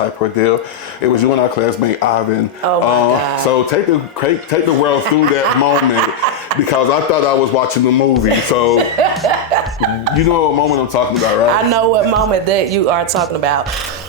type of deal. It was you and our classmate Ivan. Oh my God. So take the world through that moment, because I thought I was watching the movie. So you know what moment I'm talking about, right? I know what moment that you are talking about.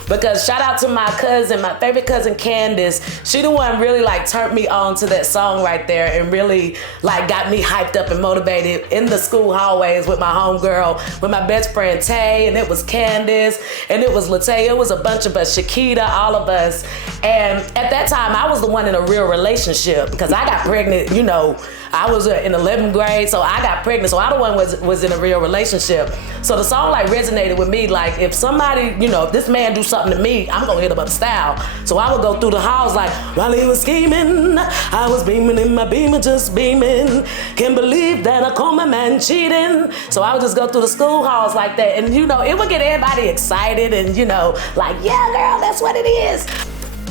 Because shout out to my cousin, my favorite cousin Candace. She the one really like turned me on to that song right there and really like got me hyped up and motivated in the school hallways with my homegirl, with my best friend Tay, and it was Candace, and it was Latae, it was a bunch of us, Shakita, all of us. And at that time, I was the one in a real relationship because I got pregnant, you know, I was in 11th grade, so I got pregnant, so I the one was in a real relationship. So the song like resonated with me, like if somebody, you know, if this man do something to me, I'm gonna hit him up the style. So I would go through the halls like, while he was scheming, I was beaming in my beamer, just beaming. Can't believe that I caught my man cheating. So I would just go through the school halls like that, and you know, it would get everybody excited and you know, like, yeah girl, that's what it is.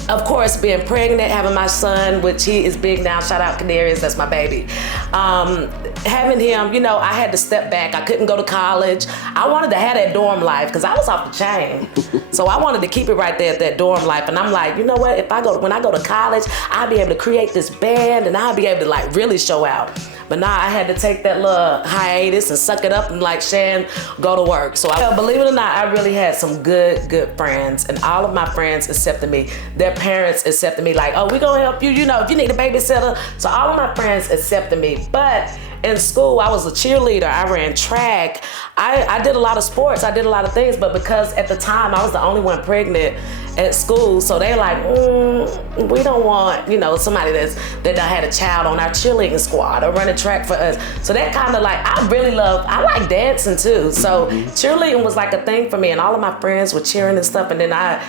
Of course, being pregnant, having my son, which he is big now, shout out Canarius, that's my baby. Having him, you know, I had to step back. I couldn't go to college. I wanted to have that dorm life because I was off the chain. So I wanted to keep it right there at that dorm life. And I'm like, you know what, when I go to college, I'll be able to create this band and I'll be able to like really show out. But now I had to take that little hiatus and suck it up and like, Shan, go to work. So believe it or not, I really had some good friends, and all of my friends accepted me. Their parents accepted me like, oh, we gonna help you, you know, if you need a babysitter. So all of my friends accepted me. But in school, I was a cheerleader, I ran track. I did a lot of sports, I did a lot of things, but because at the time I was the only one pregnant at school, so they like, we don't want, you know, somebody that done had a child on our cheerleading squad or running track for us. So that kind of like, I like dancing too. So cheerleading was like a thing for me, and all of my friends were cheering and stuff, and then I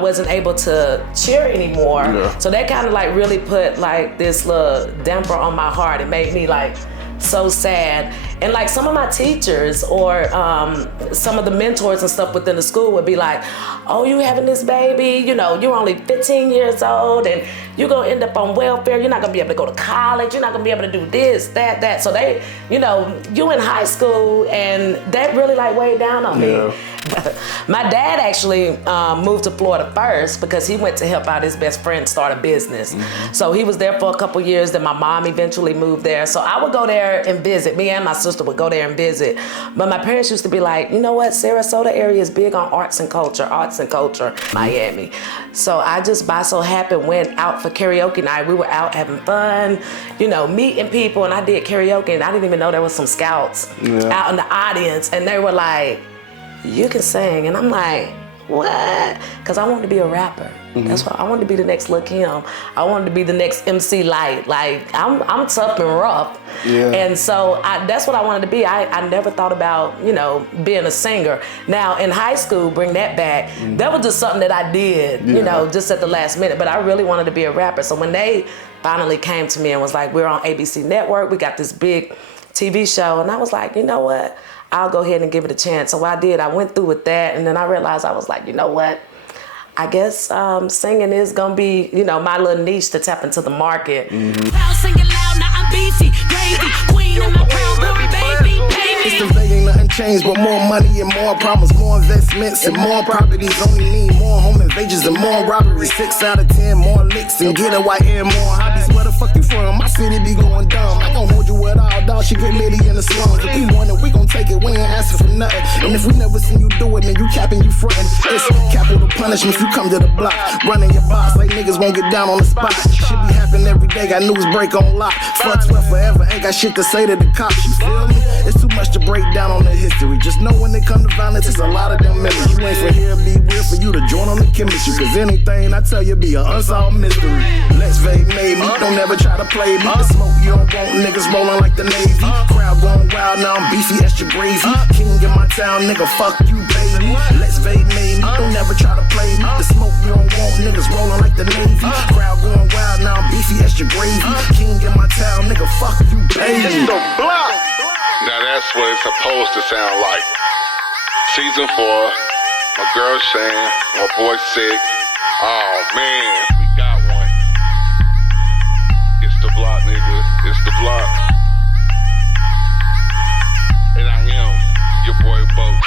wasn't able to cheer anymore. Yeah. So that kind of like really put like this little damper on my heart. It made me like so sad. And like some of my teachers or some of the mentors and stuff within the school would be like, oh, you having this baby, you know, you're only 15 years old and you're gonna end up on welfare, you're not gonna be able to go to college, you're not gonna be able to do this, that. So they, you know, you in high school, and that really like weighed down on me. My dad actually moved to Florida first because he went to help out his best friend start a business. So he was there for a couple years, then my mom eventually moved there. So I would go there and visit. Me and my sister would go there and visit. But my parents used to be like, you know what, Sarasota area is big on arts and culture, Miami. So I just by so happened went out for karaoke night. We were out having fun, you know, meeting people, and I did karaoke, and I didn't even know there was some scouts out in the audience, and they were like, you can sing. And I'm like, what? Because I wanted to be a rapper. That's why I wanted to be the next Lil' Kim. I wanted to be the next MC Light. Like, I'm tough and rough. Yeah. And so that's what I wanted to be. I never thought about, you know, being a singer. Now, in high school, bring that back, that was just something that I did, you know, just at the last minute. But I really wanted to be a rapper. So when they finally came to me and was like, we're on ABC Network, we got this big TV show. And I was like, you know what? I'll go ahead and give it a chance. So I did. I went through with that, and then I realized I was like, you know what? I guess singing is gonna be, you know, my little niche to tap into the market. Loud, singing loud, now I'm beefy, gravy, queen in my crown, boy, baby. It's the ain't nothing changed, but more money and more problems, more investments and more properties. Only need more home invasions and more robberies. 6 out of 10, more licks and getting white and more hobbies. Where the fuck you from? My city be going dumb. I gon' hold you with all dog. She get litty in the slums. If we want it, we gon' take it. We ain't asking for nothing. And if we never seen you do it, then you capping, you frontin'. It's capital punishment if you come to the block. Running your box like niggas won't get down on the spot. Shit be happening every day. Got news break on lock. Fuck 12 forever. Ain't got shit to say to the cops. You feel me? It's too much to break down on the history. Just know when it come to violence, it's a lot of them memories. You ain't for here, be weird for you to join on the chemistry. Cause anything I tell you be an unsolved mystery. Let's vague made me, don't ever try to play me. The smoke you don't want, niggas rolling like the Navy. Crowd going wild, now I'm beefy, extra gravy. King in my town, nigga, fuck you, baby. Let's vague made me, don't ever try to play me. The smoke you don't want, niggas rolling like the Navy. Crowd going wild, now I'm beefy, extra gravy. King in my town, nigga, fuck you, baby. It's the block. Now that's what it's supposed to sound like. Season 4, my girl Shan, my boy Sick. Oh man, we got one. It's the block, nigga. It's the block. And I am your boy Bo.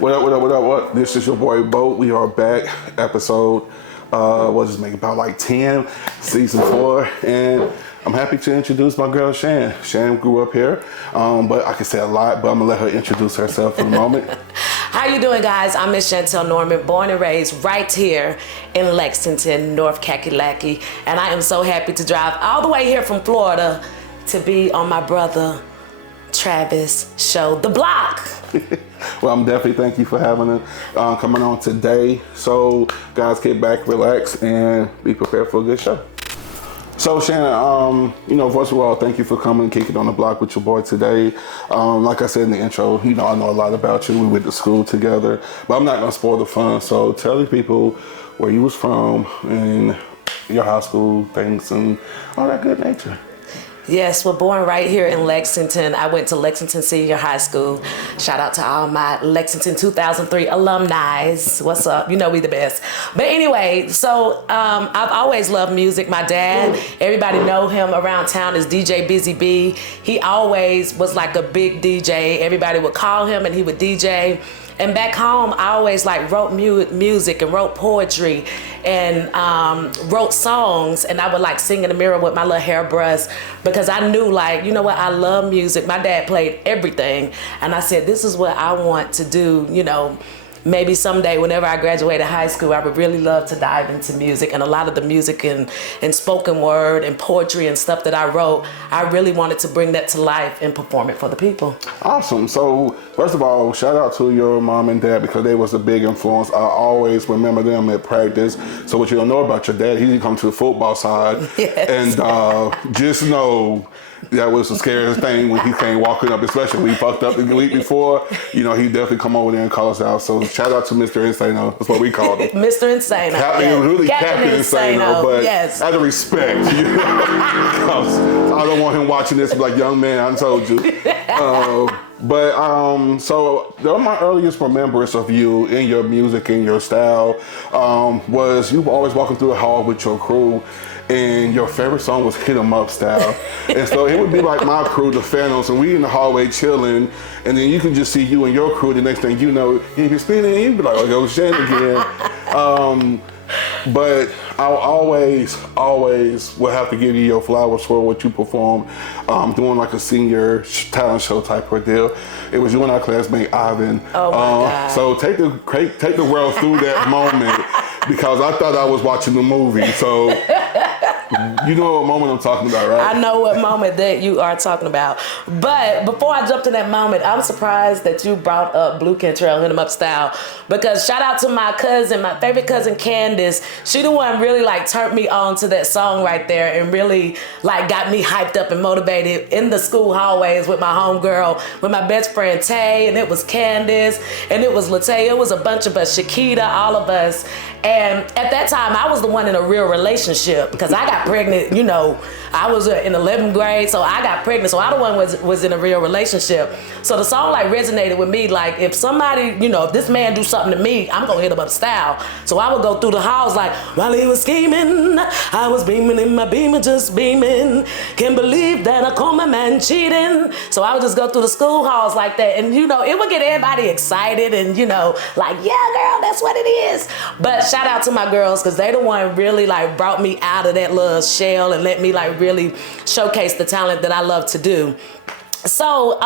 What up, what up, what up, what? This is your boy Bo. We are back. Episode, what is it, about like 10, season 4. And I'm happy to introduce my girl, Shan. Shan grew up here, but I can say a lot, but I'm gonna let her introduce herself in a moment. How you doing, guys? I'm Miss Shantel Norman, born and raised right here in Lexington, North Kakalaki. And I am so happy to drive all the way here from Florida to be on my brother Travis' show, The Block. Well, I'm definitely thank you for having it, coming on today. So, guys, get back, relax, and be prepared for a good show. So, Shannon, first of all, thank you for coming and kicking on the block with your boy today. Like I said in the intro, I know a lot about you. We went to school together, but I'm not gonna spoil the fun. So, tell the people where you was from and your high school things and all that good nature. Yes, we're born right here in Lexington. I went to Lexington Senior High School. Shout out to all my Lexington 2003 alumni. What's up? You know we the best. But anyway, so I've always loved music. My dad, everybody know him around town as DJ Busy B. He always was like a big DJ. Everybody would call him and he would DJ. And back home, I always wrote music and wrote poetry and wrote songs, and I would sing in the mirror with my little hairbrush because I knew I love music. My dad played everything, and I said, this is what I want to do, Maybe someday, whenever I graduated high school, I would really love to dive into music. And a lot of the music and spoken word and poetry and stuff that I wrote, I really wanted to bring that to life and perform it for the people. Awesome. So, first of all, shout out to your mom and dad because they was a big influence. I always remember them at practice. So what you don't know about your dad, he didn't come to the football side. Yes. And just know that was the scariest thing when he came walking up, especially when he fucked up the week before. He definitely come over there and call us out. So shout out to Mr. Insano. That's what we called him. Mr. Insano. It was really Captain Insano, but yes. out of respect, because I don't want him watching this and be like, young man, I told you. So my earliest remembrance of you and your music and your style was you were always walking through the hall with your crew. And your favorite song was Hit 'Em Up style. And so it would be like my crew, the Phantoms, and we in the hallway chilling, and then you can just see you and your crew, the next thing you know, you'd be spinning, you'd be like, oh, go Shan again. But I always will have to give you your flowers for what you performed, doing a senior talent show type of deal. It was you and our classmate Ivan. Oh my God. So take the world through that moment because I thought I was watching the movie. So you know what moment I'm talking about, right? I know what moment that you are talking about. But before I jump to that moment, I'm surprised that you brought up Blue Cantrell, Hit 'Em Up style, because shout out to my cousin, my favorite cousin Candace. She the one really turned me on to that song right there and really got me hyped up and motivated in the school hallways with my homegirl, with my best friend Tay, and it was Candace, and it was Latae, it was a bunch of us, Shakita, all of us. And at that time, I was the one in a real relationship because I got pregnant, I was in 11th grade, so I got pregnant. So I the one was in a real relationship. So the song resonated with me. If somebody, if this man do something to me, I'm gonna hit him up style. So I would go through the halls while he was scheming, I was beaming in my beamer, just beaming. Can't believe that I caught my man cheating. So I would just go through the school halls like that, and it would get everybody excited, and yeah, girl, that's what it is. But shout out to my girls because they the one really brought me out of that little shell and let me really showcase the talent that I love to do. So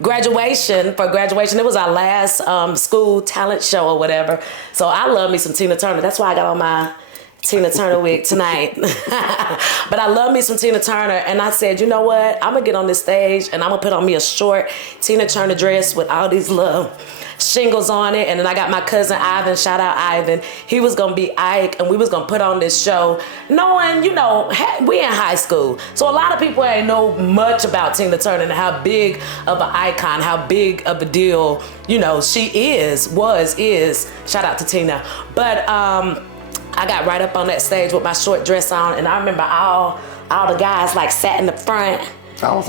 graduation, it was our last school talent show or whatever. So I love me some Tina Turner. That's why I got on my Tina Turner wig tonight. But I love me some Tina Turner, and I said, you know what, I'm gonna get on this stage and I'm gonna put on me a short Tina Turner dress with all these little shingles on it. And then I got my cousin Ivan, shout out Ivan, he was gonna be Ike, and we was gonna put on this show knowing, we in high school, so a lot of people ain't know much about Tina Turner and how big of an icon, how big of a deal she is. Shout out to Tina. But I got right up on that stage with my short dress on, and I remember all the guys sat in the front. I was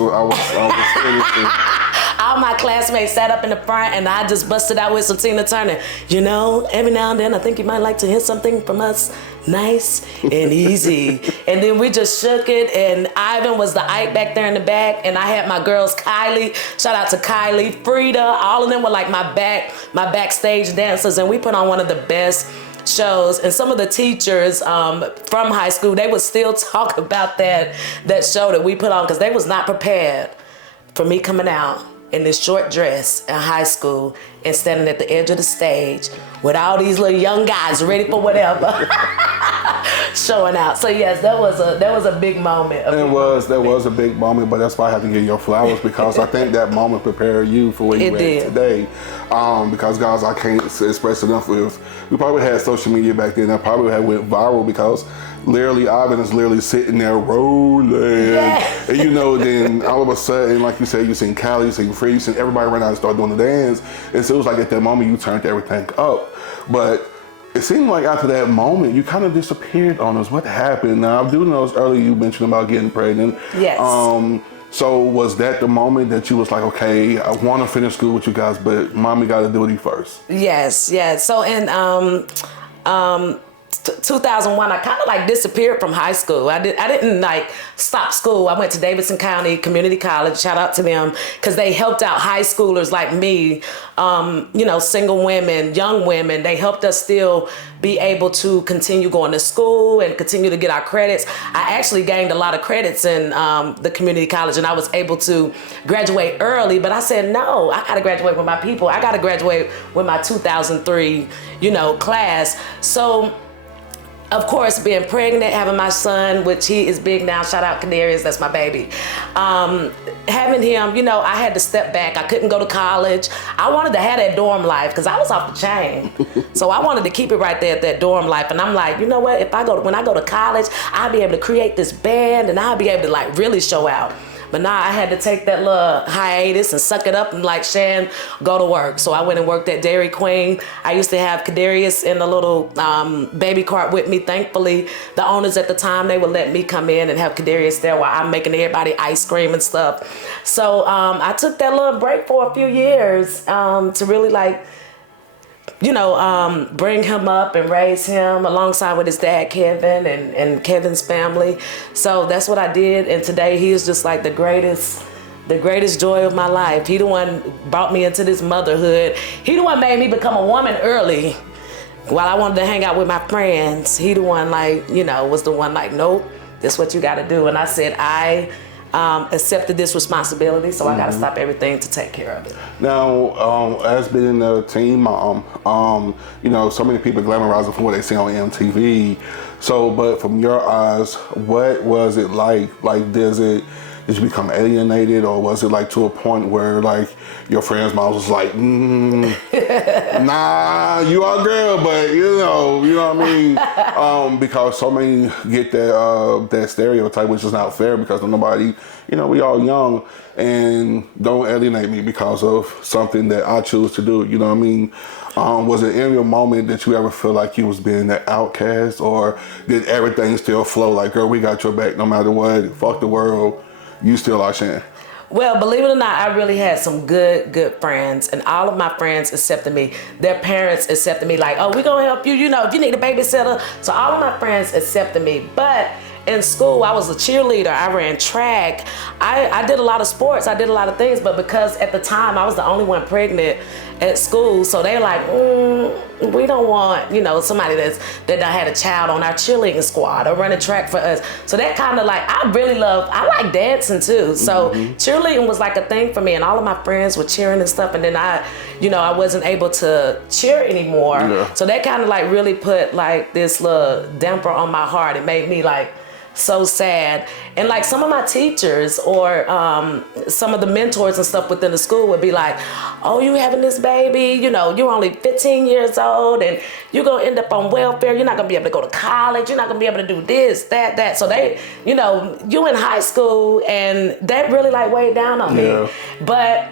all my classmates sat up in the front, and I just busted out with some Tina Turner. You know, every now and then I think you might like to hear something from us nice and easy. And then we just shook it, and Ivan was the Ike back there in the back, and I had my girls, Kylie, shout out to Kylie, Frida, all of them were like my backstage dancers, and we put on one of the best shows. And some of the teachers from high school, they would still talk about that show that we put on, because they was not prepared for me coming out in this short dress in high school and standing at the edge of the stage with all these little young guys ready for whatever showing out. So yes, that was a big moment. That was a big moment, but that's why I have to give your flowers, because I think that moment prepared you for where you at today. Because guys, I can't express enough with, we probably had social media back then that probably had went viral, because literally Ivan is literally sitting there rolling. Yes. And you know, then all of a sudden, like you said, you seen Callie, you seen Free, you seen everybody run out and start doing the dance. And so it was like at that moment you turned everything up. But it seemed like after that moment you kind of disappeared on us. What happened? Now I do know earlier you mentioned about getting pregnant. Yes. So was that the moment that you was like, okay, I want to finish school with you guys, but mommy got to do it first? Yes. So in 2001, I kind of like disappeared from high school. I didn't like stop school. I went to Davidson County Community College. Shout out to them, because they helped out high schoolers like me, you know, single women, young women. They helped us still be able to continue going to school and continue to get our credits. I actually gained a lot of credits in the community college, and I was able to graduate early, but I said, no, I gotta graduate with my people. I gotta graduate with my 2003, you know, class. So of course, being pregnant, having my son, which he is big now, shout out Canarius, that's my baby. Having him, you know, I had to step back. I couldn't go to college. I wanted to have that dorm life, because I was off the chain. So I wanted to keep it right there at that dorm life. And I'm like, you know what, when I go to college, I'll be able to create this band, and I'll be able to like really show out. But now I had to take that little hiatus and suck it up and like, Shan, go to work. So I went and worked at Dairy Queen. I used to have Kadarius in the little baby cart with me. Thankfully, the owners at the time, they would let me come in and have Kadarius there while I'm making everybody ice cream and stuff. So I took that little break for a few years to really like, you know, bring him up and raise him alongside with his dad, Kevin, and Kevin's family. So that's what I did. And today he is just like the greatest joy of my life. He the one brought me into this motherhood. He the one made me become a woman early. While I wanted to hang out with my friends, he the one like, you know, was the one like, nope, this is what you got to do. And I said, I accepted this responsibility, so I got to stop everything to take care of it. Now, as being a teen mom, you know, so many people glamorize it from what they see on MTV. So, but from your eyes, what was it like? Like, did you become alienated, or was it like to a point where like your friend's mom was like, nah, you are a girl, but you know what I mean? Because so many get that stereotype, which is not fair, because nobody, you know, we all young, and don't alienate me because of something that I choose to do. You know what I mean? Was it in your moment that you ever feel like you was being that outcast, or did everything still flow like, girl, we got your back no matter what, fuck the world, you still are Shan? Well, believe it or not, I really had some good friends, and all of my friends accepted me. Their parents accepted me, like, oh, we're gonna help you, you know, if you need a babysitter. So all of my friends accepted me. But in school, I was a cheerleader, I ran track, I did a lot of sports, I did a lot of things, but because at the time I was the only one pregnant at school, so they're like, we don't want, you know, somebody that done had a child on our cheerleading squad or running track for us. So that kind of like, I like dancing too. So cheerleading was like a thing for me, and all of my friends were cheering and stuff, and then I wasn't able to cheer anymore. Yeah. So that kind of like really put like this little damper on my heart. It made me like so sad. And like some of my teachers or some of the mentors and stuff within the school would be like, oh, you having this baby, you know, you're only 15 years old and you're gonna end up on welfare, you're not gonna be able to go to college, you're not gonna be able to do this, that. So they, you know, you in high school, and that really like weighed down on me. But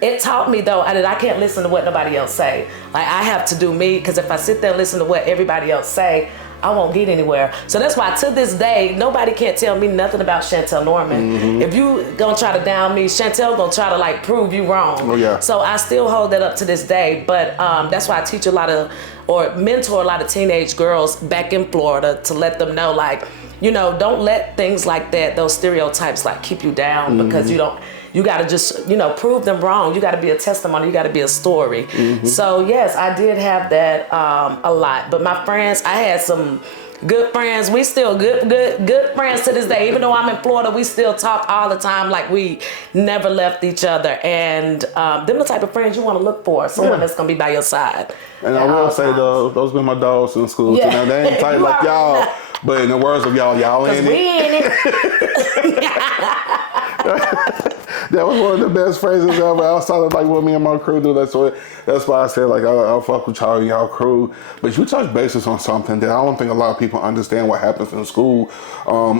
it taught me though that I can't listen to what nobody else say. Like I have to do me, because if I sit there and listen to what everybody else say, I won't get anywhere. So that's why to this day, nobody can't tell me nothing about Shantel Norman. If you gonna try to down me, Shantel gonna try to like prove you wrong. Oh, yeah. So I still hold that up to this day. But that's why I teach a lot of, or mentor a lot of teenage girls back in Florida to let them know, like, you know, don't let things like that, those stereotypes, like keep you down because you don't. You got to just, you know, prove them wrong. You got to be a testimony. You got to be a story. So yes, I did have that a lot. But my friends, I had some good friends. We still good friends to this day. Even though I'm in Florida, we still talk all the time like we never left each other. And them the type of friends you want to look for. Someone that's going to be by your side. And I will say, though, those been my dogs in school. Yeah. You know, they ain't tight like y'all. But in the words of y'all in it. We in it. That was one of the best phrases ever. Outside of like what me and my crew do, that's why I said like I'll fuck with y'all and y'all crew. But you touch bases on something that I don't think a lot of people understand. What happens in school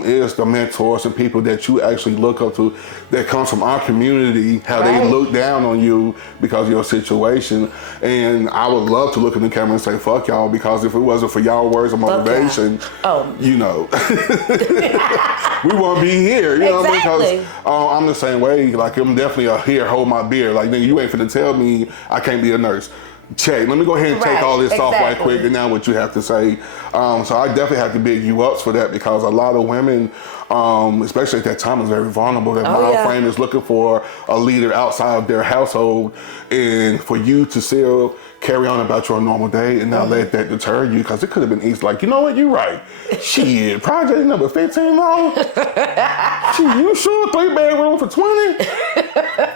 is the mentors and people that you actually look up to that comes from our community. How they look down on you because of your situation. And I would love to look in the camera and say fuck y'all, because if it wasn't for y'all words of motivation, you know, we won't be here. You know what I mean? Because I'm the same way. Like I'm definitely a here, hold my beer. Like nigga, you ain't finna tell me I can't be a nurse. Check. Let me go ahead and take all this off right quick, and now what you have to say. So I definitely have to big you up for that, because a lot of women, especially at that time, is very vulnerable. That mind frame is looking for a leader outside of their household, and for you to still carry on about your normal day and not let that deter you, because it could have been easy. Like, you know what, you're right. Shit, project number 15 long. Shit, you sure 3-bedroom for 20?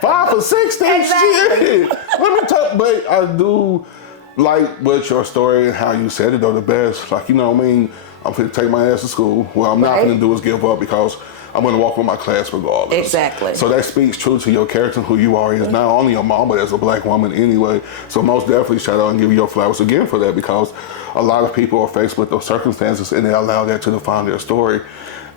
5 for 60? Shit. Let me talk, but I do like what your story and how you said it though the best. Like, you know what I mean? I'm finna take my ass to school. What I'm not gonna do is give up, because I'm gonna walk with my class regardless. Exactly. So that speaks true to your character and who you are as not only your mom, but as a black woman anyway. So most definitely shout out and give you your flowers again for that, because a lot of people are faced with those circumstances and they allow that to define their story.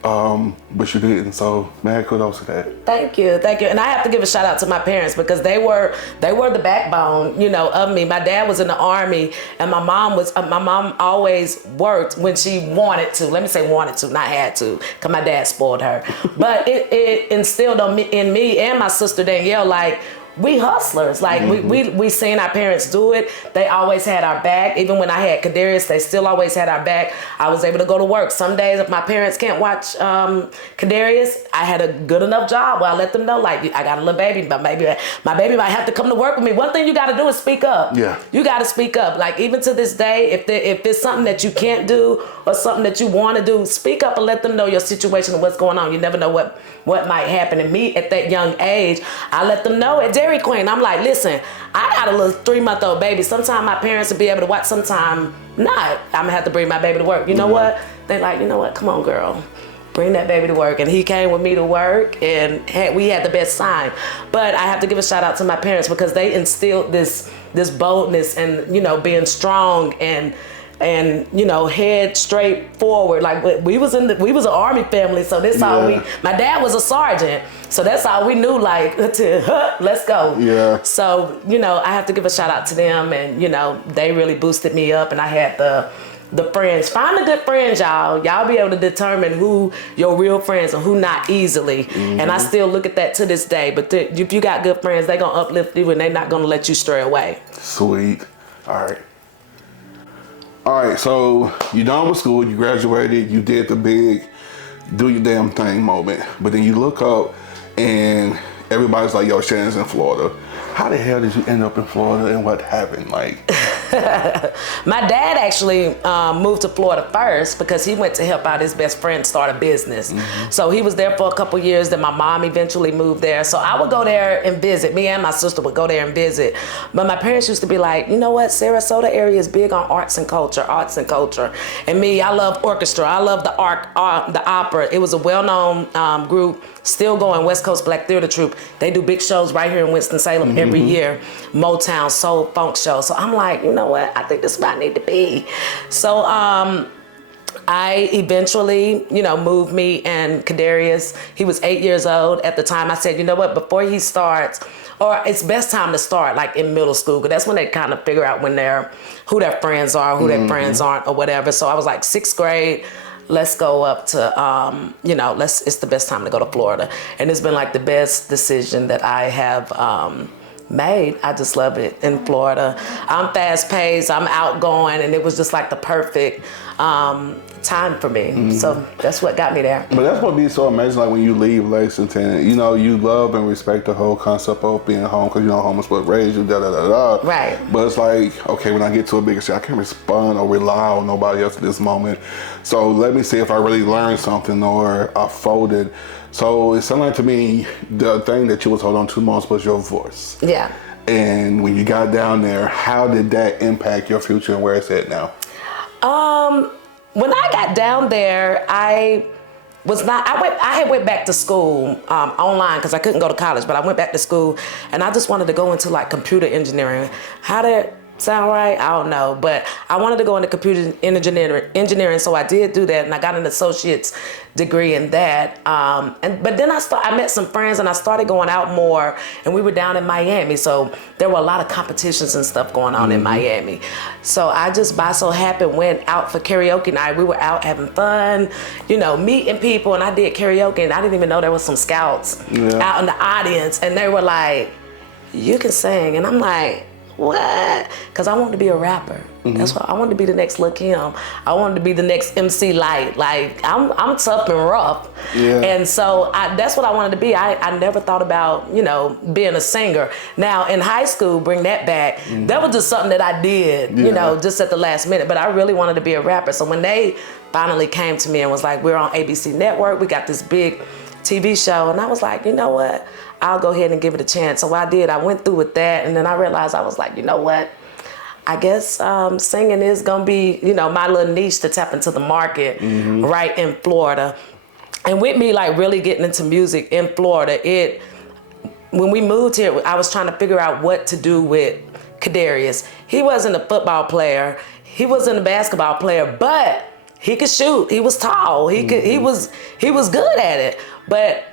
But you didn't, so man, kudos to that. Thank you. And I have to give a shout out to my parents, because they were the backbone, you know, of me. My dad was in the Army, and my mom always worked when she wanted to. Let me say wanted to, not had to, because my dad spoiled her. But it instilled in me and my sister Danielle, like, we hustlers. Like we seen our parents do it. They always had our back. Even when I had Kadarius, they still always had our back. I was able to go to work. Some days if my parents can't watch Kadarius, I had a good enough job where I let them know, like, I got a little baby, but maybe my baby might have to come to work with me. One thing you got to do is speak up. Yeah. You got to speak up. Like, even to this day, if it's something that you can't do or something that you want to do, speak up and let them know your situation and what's going on. You never know what might happen. And me at that young age, I let them know at Dairy Queen. I'm like, listen, I got a little 3-month-old baby. Sometimes my parents will be able to watch, sometime not. I'm gonna have to bring my baby to work. You know what? They're like, you know what? Come on, girl. Bring that baby to work. And he came with me to work, and we had the best time. But I have to give a shout out to my parents, because they instilled this boldness and, you know, being strong and you know, head straight forward. Like, we was an Army family, so that's how my dad was a sergeant, so that's how we knew, like, let's go. Yeah. So, you know, I have to give a shout out to them, and, you know, they really boosted me up, and I had the friends. Find the good friends, y'all. Y'all be able to determine who your real friends and who not easily. And I still look at that to this day. But if you got good friends, they gonna uplift you and they not gonna let you stray away. Sweet. All right, so you're done with school, you graduated, you did the big do your damn thing moment. But then you look up and everybody's like, yo, Shannon's in Florida. How the hell did you end up in Florida, and what happened? Like, my dad actually moved to Florida first because he went to help out his best friend start a business. So he was there for a couple years. Then my mom eventually moved there. So I would go there and visit. Me and my sister would go there and visit. But my parents used to be like, you know what? Sarasota area is big on arts and culture. And me, I love orchestra. I love the opera. It was a well-known group, still going, West Coast Black Theater Troupe. They do big shows right here in Winston-Salem every year. Motown, soul, funk show. So I'm like, you know what? I think this is where I need to be. So I eventually, you know, moved me and Kadarius. He was 8 years old at the time. I said, you know what? Before he starts or it's best time to start like in middle school, because that's when they kind of figure out who their friends are, who their friends aren't, or whatever. So I was like 6th grade. Let's go up to, it's the best time to go to Florida. And it's been like the best decision that I have made. I just love it in Florida. I'm fast paced, I'm outgoing, and it was just like the perfect time for me. So that's what got me there. But that's what be so amazing, like when you leave Lexington, you know, you love and respect the whole concept of being home, because you know home is what raised you, Right. But it's like, okay, when I get to a bigger city, I can't respond or rely on nobody else at this moment. So let me see if I really learned something or I folded. So it sounded like to me, the thing that you was holding on to most was your voice. Yeah. And when you got down there, how did that impact your future and where it's at now? When I got down there, I had went back to school online because I couldn't go to college, but I went back to school and I just wanted to go into like computer engineering. How did it sound right? I don't know, but I wanted to go into computer engineering, so I did do that, and I got an associate's degree in that. But then I met some friends, and I started going out more, and we were down in Miami, so there were a lot of competitions and stuff going on in Miami. So I just by so happened went out for karaoke night. We were out having fun, meeting people, and I did karaoke, and I didn't even know there was some scouts out in the audience, and they were like, "You can sing," and I'm like, what? Because I wanted to be a rapper. That's what I wanted to be, the next Lil' Kim. I wanted to be the next MC Light. Like I'm tough and rough, and so that's what I wanted to be. I never thought about being a singer. Now in high school, bring that back. That was just something that I did, just at the last minute. But I really wanted to be a rapper. So when they finally came to me and was like, "We're on ABC Network. We got this big TV show," and I was like, you know what? I'll go ahead and give it a chance. So I did. I went through with that, and then I realized I was like, you know what? I guess singing is gonna be, my little niche to tap into the market right in Florida. And with me, like really getting into music in Florida, when we moved here, I was trying to figure out what to do with Kadarius. He wasn't a football player. He wasn't a basketball player, but he could shoot. He was tall. He was good at it, but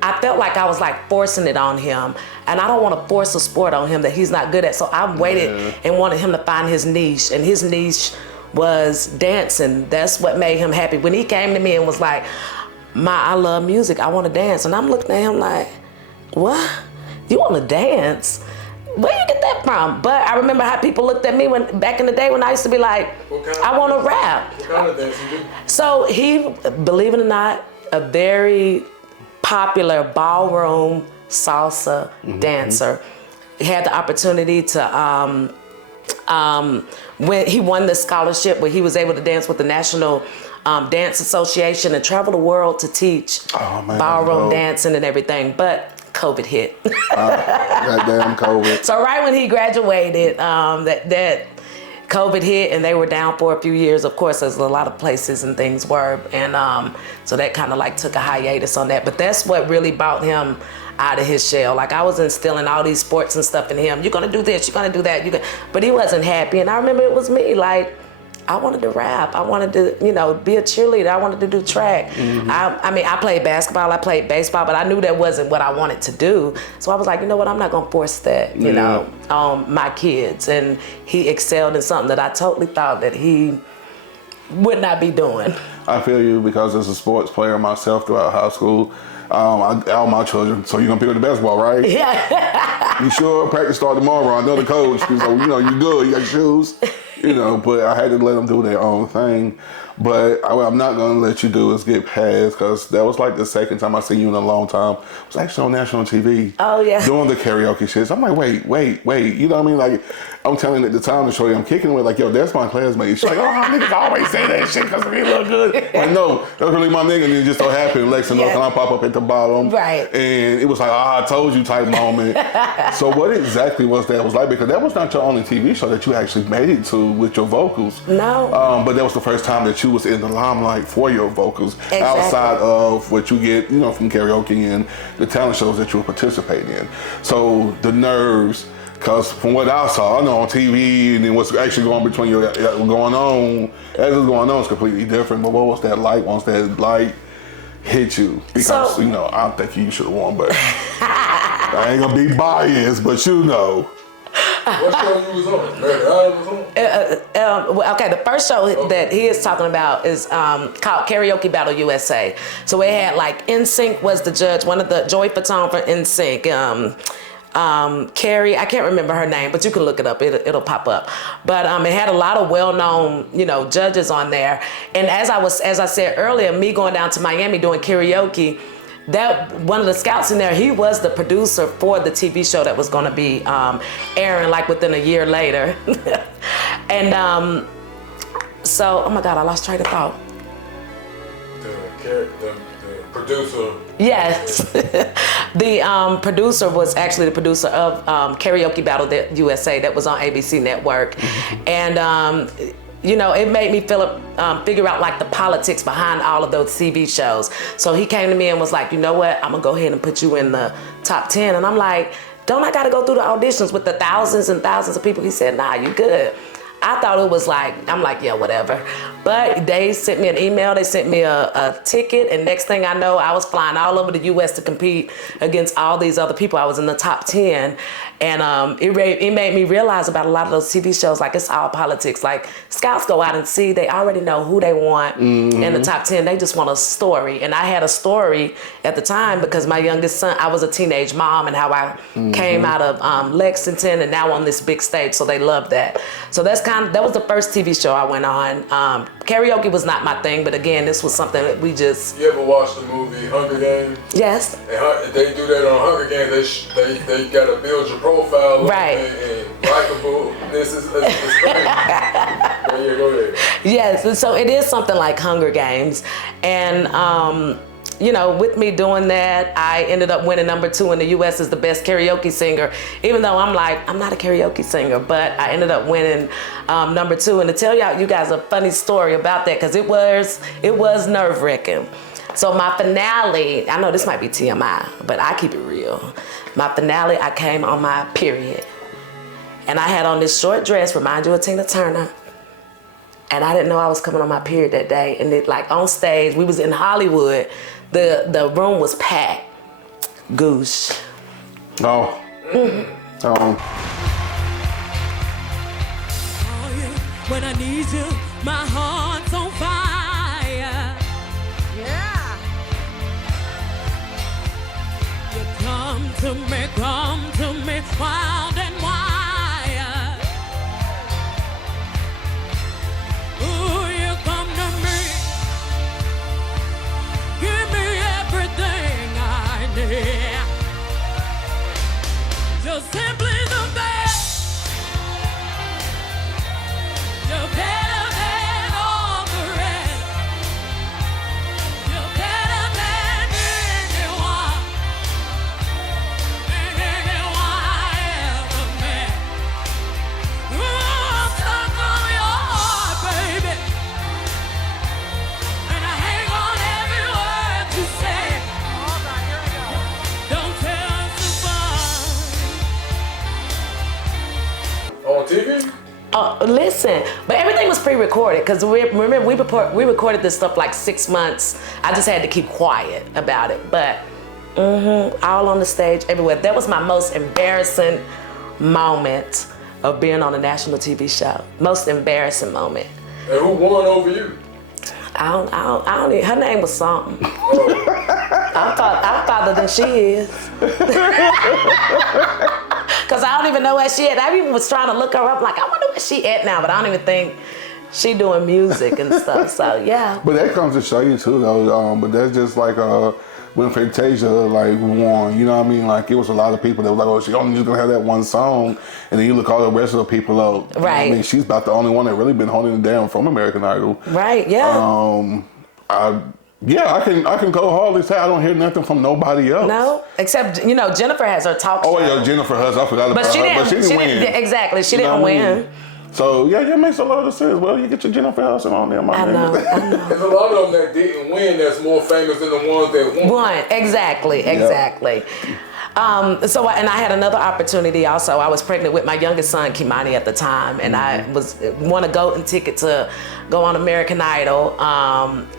I felt like I was like forcing it on him, and I don't want to force a sport on him that he's not good at. So I waited and wanted him to find his niche, and his niche was dancing. That's what made him happy. When he came to me and was like, I love music, I want to dance. And I'm looking at him like, what? You want to dance? Where you get that from? But I remember how people looked at me back in the day when I used to be like, I want to rap. What kind of dance you do? So he, believe it or not, a very popular ballroom salsa dancer. He had the opportunity to when he won the scholarship where he was able to dance with the National Dance Association and travel the world to teach ballroom dancing and everything. But COVID hit. Goddamn COVID. So right when he graduated, that COVID hit, and they were down for a few years, of course, as a lot of places and things were. And so that kind of like took a hiatus on that. But that's what really brought him out of his shell. Like I was instilling all these sports and stuff in him. You're gonna do this, you're gonna do that. But he wasn't happy. And I remember it was me, like, I wanted to rap. I wanted to, be a cheerleader. I wanted to do track. I played basketball, I played baseball, but I knew that wasn't what I wanted to do. So I was like, you know what, I'm not gonna force that, on my kids. And he excelled in something that I totally thought that he would not be doing. I feel you, because as a sports player myself throughout high school, all my children, so you're gonna pick up the basketball, right? Yeah. You sure? Practice start tomorrow. I know the coach, so you good, you got shoes. But I had to let them do their own thing. But what I'm not going to let you do is get past, because that was like the second time I seen you in a long time. It was actually on national TV. Oh, yeah. Doing the karaoke shits. I'm like, wait. You know what I mean? Like, I'm telling at the time to show you, I'm kicking with like, yo, that's my classmate. She's like, oh, niggas always say that shit because we look good. Like, no, that's really my nigga. And it just so happened, Lex and I pop up at the bottom. Right. And it was like, I told you type moment. So what exactly was that was like? Because that was not your only TV show that you actually made it to with your vocals. No. But that was the first time that you was in the limelight for your vocals, outside of what you get, from karaoke and the talent shows that you were participating in. So the nerves, because from what I saw, I know on TV and then what's actually going between you, going on, as it's going on, is completely different. But what was that like once that light hit you? Because, I think you should have won, but. I ain't gonna be biased, but you know. What show you was on? American Idol was on? Okay, the first show that he is talking about is called Karaoke Battle USA. So it had like NSYNC was the judge, one of the Joey Fatone for NSYNC. Carrie, I can't remember her name, but you can look it up. It'll pop up. But it had a lot of well-known, judges on there. And as I said earlier, me going down to Miami doing karaoke, that one of the scouts in there, he was the producer for the TV show that was going to be airing like within a year later. And so, oh my God, I lost track of thought. The producer. Yes. The producer was actually the producer of Karaoke Battle USA that was on ABC Network. And it made me figure out like the politics behind all of those TV shows. So he came to me and was like, you know what, I'm gonna go ahead and put you in the top 10. And I'm like, don't I gotta go through the auditions with the thousands and thousands of people? He said, nah, you good. I thought it was like, I'm like, yeah, whatever. But they sent me an email, they sent me a ticket, and next thing I know, I was flying all over the US to compete against all these other people. I was in the top 10. And it made me realize about a lot of those TV shows, like it's all politics. Like scouts go out and see, they already know who they want in the top 10. They just want a story. And I had a story at the time because my youngest son, I was a teenage mom and how I came out of Lexington and now on this big stage. So they loved that. So that was the first TV show I went on. Karaoke was not my thing, but again, this was something that we just... You ever watched the movie Hunger Games? Yes. And they do that on Hunger Games. They got to build your profile. Right. And likable. This is crazy. Yeah, go ahead. Yes, and so it is something like Hunger Games. And... with me doing that, I ended up winning number 2 in the U.S. as the best karaoke singer, even though I'm not a karaoke singer, but I ended up winning number 2. And to tell you guys a funny story about that, because it was nerve-wracking. So my finale, I know this might be TMI, but I keep it real. My finale, I came on my period. And I had on this short dress, remind you of Tina Turner. And I didn't know I was coming on my period that day. And it, like on stage, we was in Hollywood. The room was packed. Goosh. Oh. When I need you, my heart's on fire. Yeah. You come to me, wild and wild. Ooh, you come to me, give me everything I need. You're simply the best. You're better than all the rest. You're better than anyone I ever met. Ooh, I'm stuck on your heart, baby, and I hang on every word you say. Don't tell us On TV? Listen, but everything was pre-recorded because remember we recorded this stuff like 6 months. I just had to keep quiet about it, but all on the stage, everywhere. That was my most embarrassing moment of being on a national TV show. Most embarrassing moment. And who won over you? I don't even, her name was something. I'm farther than she is. Cause I don't even know where she at. I even was trying to look her up, like I wonder where she at now, but I don't even think she doing music and stuff. So yeah. But that comes to show you too, though. But that's just like when Fantasia like won. You know what I mean? Like it was a lot of people that was like, oh, she only just gonna have that one song, and then you look all the rest of the people up. Right. I mean, she's about the only one that really been holding it down from American Idol. Right. Yeah. Yeah, I can go hardly say I don't hear nothing from nobody else. No, except Jennifer has her talk show. Oh yeah, Jennifer has. I forgot about her, but she didn't win. Exactly, she didn't win. So yeah, that makes a lot of sense. Well, you get your Jennifer Hudson on there, my I know. There's a lot of them that didn't win that's more famous than the ones that won. Exactly. So I had another opportunity also. I was pregnant with my youngest son, Kimani, at the time, and I won a golden ticket to go on American Idol.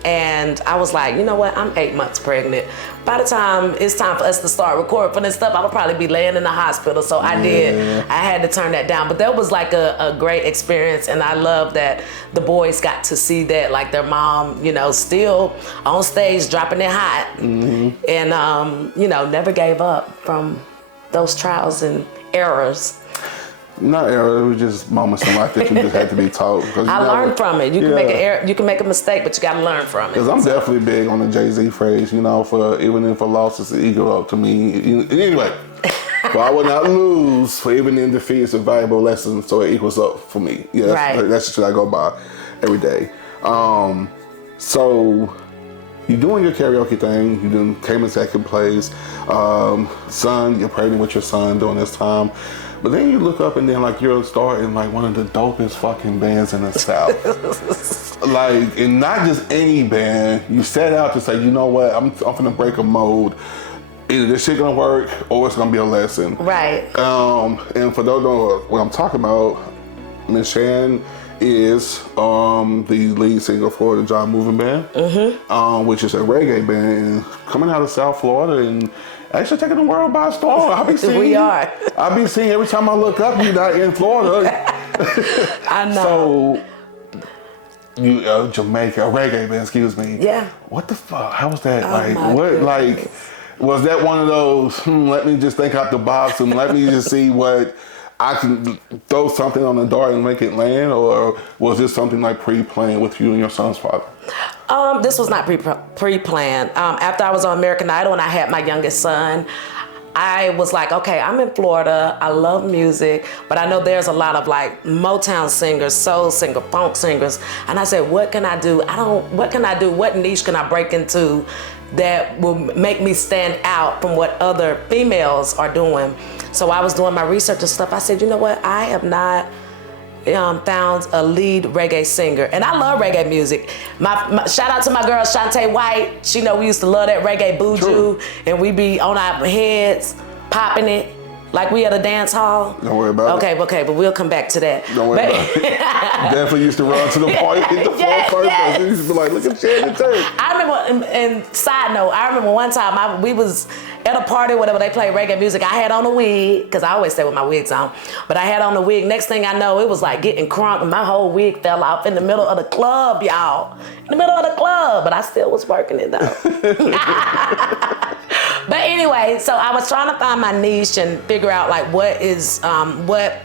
And I was like, you know what? I'm 8 months pregnant. By the time it's time for us to start recording for this stuff, I would probably be laying in the hospital. So I had to turn that down. But that was like a great experience. And I love that the boys got to see that, like their mom, you know, still on stage dropping it hot. And, you know, never gave up from those trials and errors. Not error, it was just moments in life that you just had to be taught. I learned from it. You can make an error, you can make a mistake, but you got to learn from it. Because I'm definitely big on the Jay-Z phrase, you know, for even if a loss is an equal up to me. Anyway, but I will not lose, for even in defeat it's a valuable lesson, so it equals up for me. Yeah, that's just what I go by every day. So you're doing your karaoke thing, you came in second place. Son, you're pregnant with your son during this time. But then you look up and then like you're starting like one of the dopest fucking bands in the South. Like, and not just any band. You set out to say, you know what, I'm gonna break a mold. Either this shit gonna work or it's gonna be a lesson. Right. And for those who know what I'm talking about, Miss Shan is the lead singer for the John Moving Band, which is a reggae band coming out of South Florida and actually taking the world by storm. I'll be seeing every time I look up, you're not in Florida. I know. So, you Jamaica, a reggae band, excuse me. Yeah. What the fuck? How was that? Oh like, my what? goodness. Like, was that one of those? Let me just think out the box and let me just see what I can throw something on the dart and make it land, or was this something like pre-planned with you and your son's father? This was not pre-planned. After I was on American Idol and I had my youngest son, I was like, okay, I'm in Florida. I love music, but I know there's a lot of like Motown singers, soul singers, funk singers. And I said, what can I do? What can I do? What niche can I break into that will make me stand out from what other females are doing? So I was doing my research and stuff. I said, you know what? I have not found a lead reggae singer, and I love reggae music. My shout out to my girl Shantel White. She know we used to love that reggae buju, and we be on our heads popping it like we at a dance hall. Don't worry about it. Okay, but we'll come back to that. Don't worry about it. Definitely used to run to the party, hit the floor first. Yes. Used to be like, look at Shannon Tate. I remember, and side note, I remember one time we was at a party, whatever, they played reggae music. I had on a wig, because I always stay with my wigs on, but I had on a wig. Next thing I know, it was like getting crunk, and my whole wig fell off in the middle of the club, y'all. In the middle of the club, but I still was working it though. But anyway, so I was trying to find my niche and figure out like what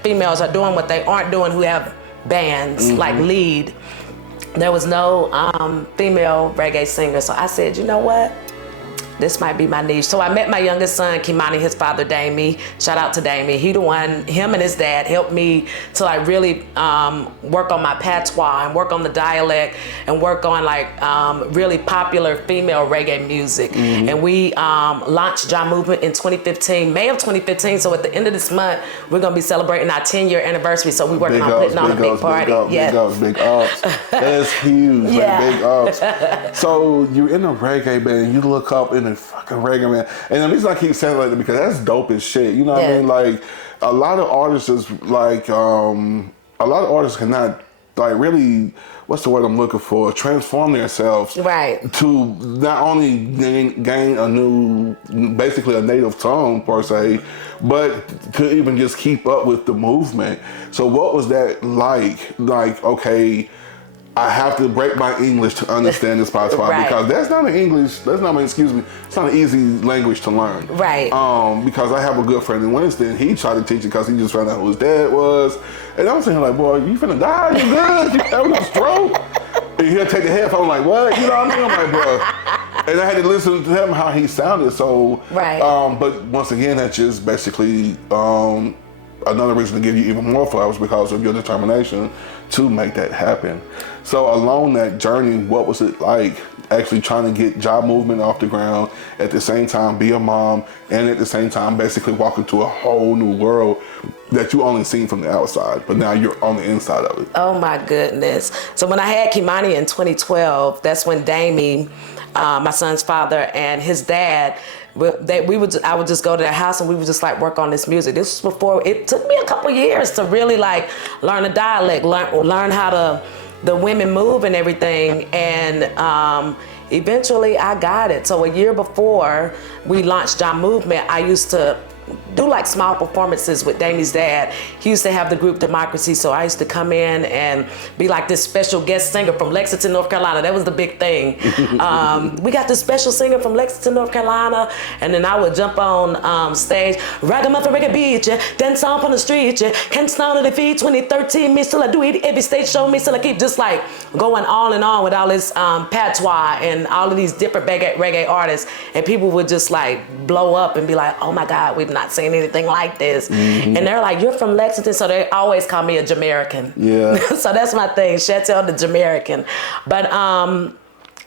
females are doing, what they aren't doing who have bands, like lead. There was no female reggae singer. So I said, you know what? This might be my niche. So I met my youngest son, Kimani, his father, Damie. Shout out to Damie. Him and his dad helped me to like really work on my patois and work on the dialect and work on like really popular female reggae music. And we launched John Movement in 2015, May of 2015. So at the end of this month, we're gonna be celebrating our 10-year anniversary. So we're working on putting on a big party. Big ups. That's huge. Yeah. Like, big ups. So you're in a reggae band, you look up in a fucking reggae man. And the reason I keep saying like that because that's dope as shit. You know what I mean? Like a lot of artists is like a lot of artists cannot like really, what's the word I'm looking for? Transform themselves to not only gain a new, basically a native tongue per se, but to even just keep up with the movement. So what was that like? Like, okay, I have to break my English to understand this patois because it's not an easy language to learn. Right. Because I have a good friend in Winston, he tried to teach it because he just found out who his dad was. And I'm saying like, boy, you finna die, you good? You having a stroke? And he'll take the headphone like, what? You know what I mean? I'm like, bro. And I had to listen to him how he sounded. So, but once again, that's just basically another reason to give you even more flowers because of your determination to make that happen. So along that journey, what was it like actually trying to get Job Movement off the ground, at the same time be a mom, and at the same time basically walk into a whole new world that you only seen from the outside, but now you're on the inside of it? Oh my goodness. So when I had Kimani in 2012, that's when Damie, my son's father, and his dad, I would just go to their house and we would just like work on this music. This was before, it took me a couple years to really like learn a dialect, learn how to the women move and everything, and eventually I got it. So a year before we launched Ja Movement, I used to do like small performances with Damie's dad. He used to have the group Democracy, so I used to come in and be like this special guest singer from Lexington, North Carolina. That was the big thing. We got this special singer from Lexington, North Carolina, and then I would jump on stage, ragamuffin reggae beat, yeah, dance on the street, yeah, can't stand on the feet, 2013, me still I do it, every stage show me still I keep just like going on and on with all this patois and all of these different reggae artists, and people would just like blow up and be like, oh my God, we've not seen anything like this. And they're like, you're from Lexington, so they always call me a Jamaican. Yeah. So that's my thing, Shantel the Jamaican. But